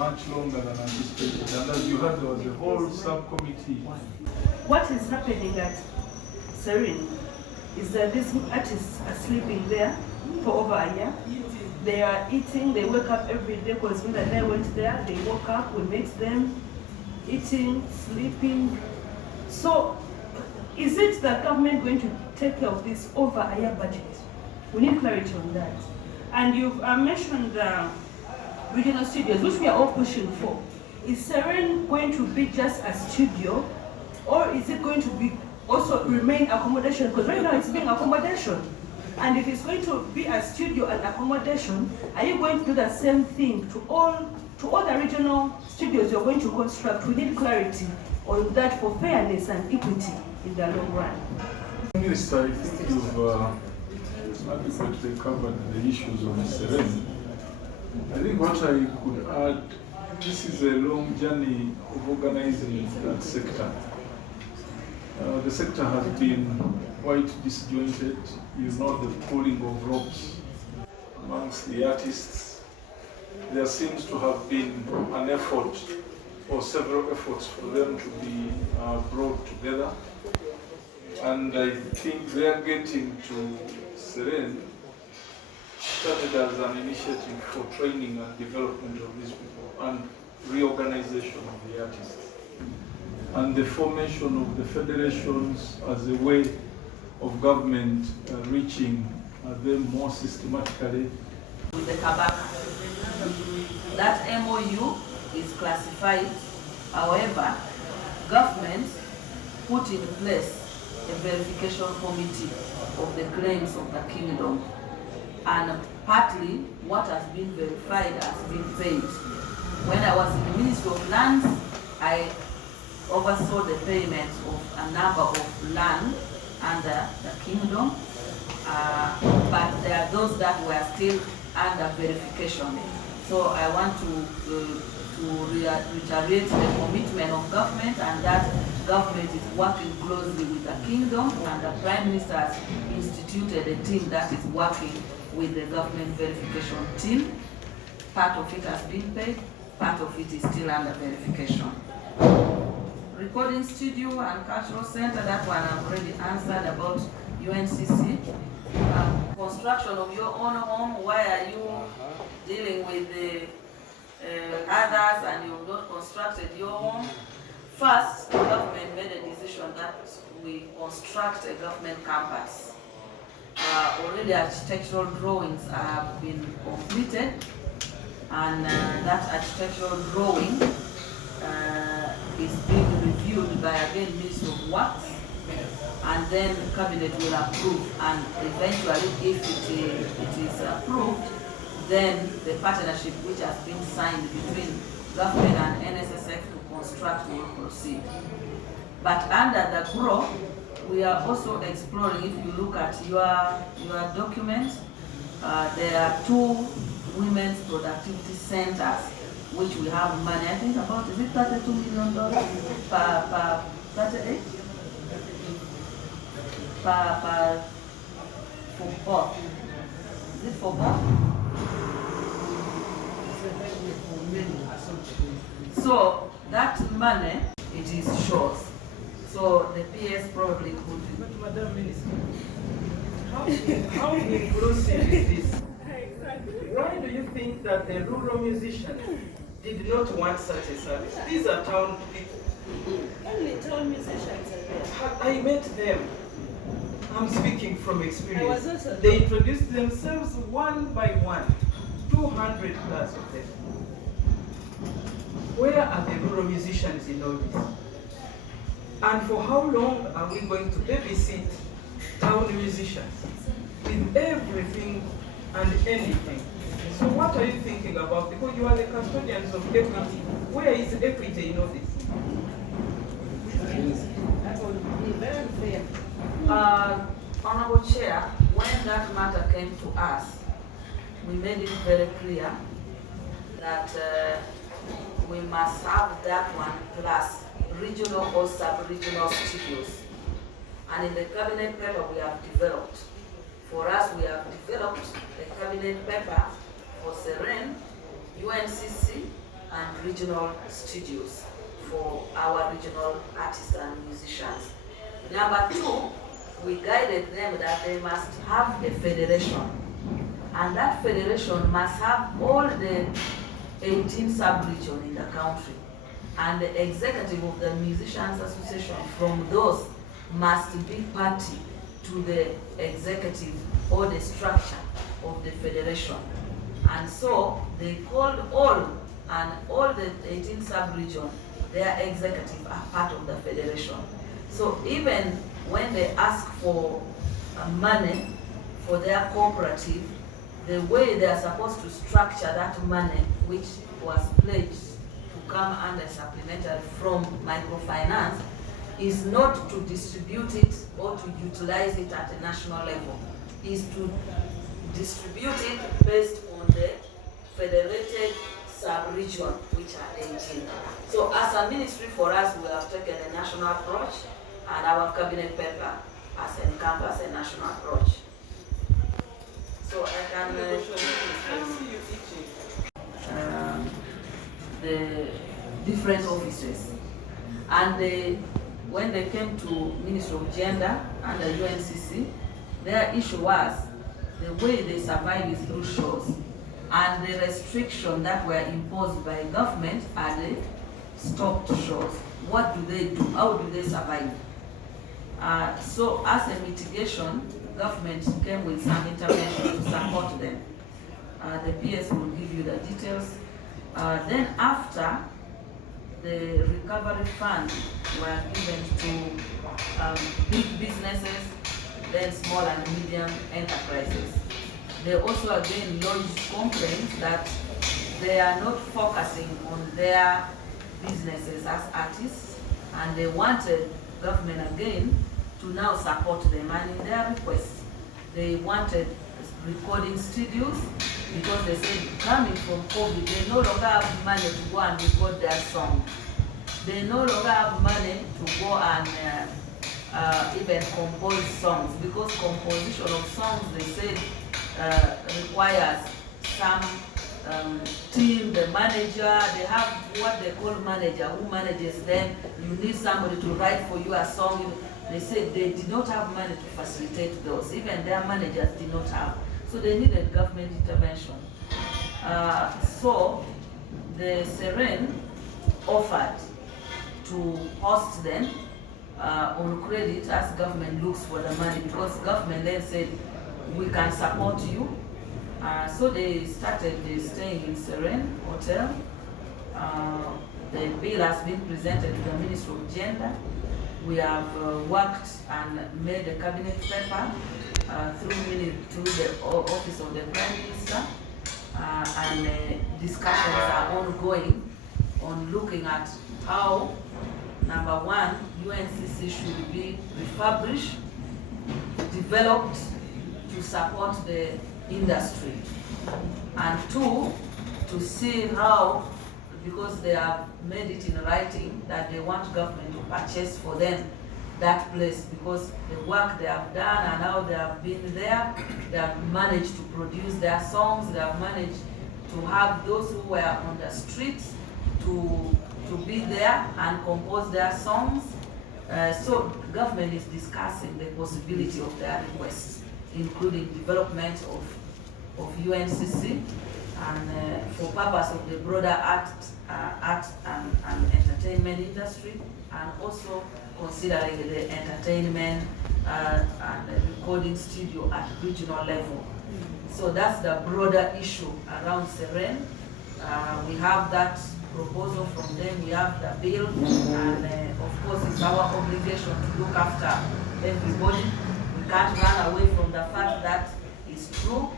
much longer than anticipated. And as you heard, there was a whole subcommittee. What is happening at Serene is that these artists are sleeping there for over a year. They are eating, they wake up every day, because when I went there, they woke up, we met them, eating, sleeping. So, is it the government going to take care of this over a year budget? We need clarity on that. And you've mentioned regional studios, which we are all pushing for. Is Serene going to be just a studio, or is it going to be also remain accommodation? Because right now it's being accommodation. And if it's going to be a studio and accommodation, are you going to do the same thing to all the regional studios you're going to construct? We need clarity on that for fairness and equity in the long run. Minister, I think you've adequately covered the issues of Serene. I think what I could add, this is a long journey of organizing that sector. The sector has been quite disjointed. You know, the pulling of ropes amongst the artists. There seems to have been an effort, or several efforts, for them to be brought together. And I think they are getting to Serene started as an initiative for training and development of these people and reorganization of the artists. And the formation of the federations as a way of government reaching them more systematically. With the Kabaka, that MOU is classified. However, government put in place a verification committee of the claims of the kingdom, and partly what has been verified has been paid. When I was in the Ministry of Lands, I oversaw the payment of a number of land under the kingdom, but there are those that were still under verification. So I want to reiterate the commitment of government, and that government is working closely with the kingdom, and the Prime Minister has instituted a team that is working with the government verification team. Part of it has been paid, part of it is still under verification. Recording studio and cultural center, that one I've already answered about UNCC. Construction of your own home, why are you dealing with the others and you've not constructed your home? First, the government made a decision that we construct a government campus. Already architectural drawings have been completed, and that architectural drawing is being reviewed by, again, Ministry of Works, and then Cabinet will approve, and eventually if it is approved, then the partnership which has been signed between government and NSSF to construct will proceed. But under the GROW, we are also exploring, if you look at your documents, there are 2 women's productivity centers which we have money, I think about, is it $32 million per 38? Per for both. Is it for both? So that money, it is short. So the PS probably could. But Madam Minister, how inclusive is this? Why do you think that the rural musicians did not want such a service? These are town people. Only town musicians are there. I met them. I'm speaking from experience. They introduced themselves one by one, 200 plus of them. Where are the rural musicians in all this? And for how long are we going to babysit town musicians with everything and anything? So what are you thinking about? Because you are the custodians of equity. Where is equity in all this? That would be very fair. Honorable Chair, when that matter came to us, we made it very clear that we must have that one plus regional or sub-regional studios. And in the cabinet paper we have developed, for us we have developed a cabinet paper for Serene, UNCC, and regional studios for our regional artists and musicians. Number two, we guided them that they must have a federation, and that federation must have all the 18 sub-regions in the country, and the executive of the Musicians Association from those must be party to the executive or the structure of the federation. And so they called all the 18 sub-regions, their executive are part of the federation. So even when they ask for money for their cooperative, the way they are supposed to structure that money, which was pledged to come under supplementary from microfinance, is not to distribute it or to utilize it at a national level, is to distribute it based on the federated sub-region, which are 18. So as a ministry, for us, we have taken a national approach, and our cabinet paper has encompassed a national approach. So I can the different offices, and when they came to Ministry of Gender and the UNCC, their issue was the way they survive is through shows, and the restriction that were imposed by government are the stopped shows. What do they do? How do they survive? So as a mitigation, government came with some intervention to support them. The PS will give you the details. Then after, the recovery fund were given to big businesses, then small and medium enterprises. They also again lodged complaints that they are not focusing on their businesses as artists, and they wanted government again to now support them. And in their request, they wanted recording studios, because they said coming from COVID, they no longer have money to go and record their song. They no longer have money to go and even compose songs, because composition of songs, they said, requires some team, the manager, they have what they call manager, who manages them. You need somebody to write for you a song. They said they did not have money to facilitate those. Even their managers did not have. So they needed government intervention. So the Serene offered to host them on credit as government looks for the money, because government then said, we can support you. So they started staying in Serene Hotel. The bill has been presented to the Ministry of Gender. We have worked and made a cabinet paper through the office of the Prime Minister, and discussions are ongoing on looking at how, number one, UNCC should be refurbished, developed to support the industry, and two, to see how, because they have made it in writing that they want government to purchase for them that place, because the work they have done and how they have been there, they have managed to produce their songs, they have managed to have those who were on the streets to be there and compose their songs. So government is discussing the possibility of their requests, including development of UNCC, and for purpose of the broader art and entertainment industry, and also considering the entertainment and the recording studio at regional level. So that's the broader issue around Serene. We have that proposal from them, we have the bill, and of course it's our obligation to look after everybody. We can't run away from the fact that it's true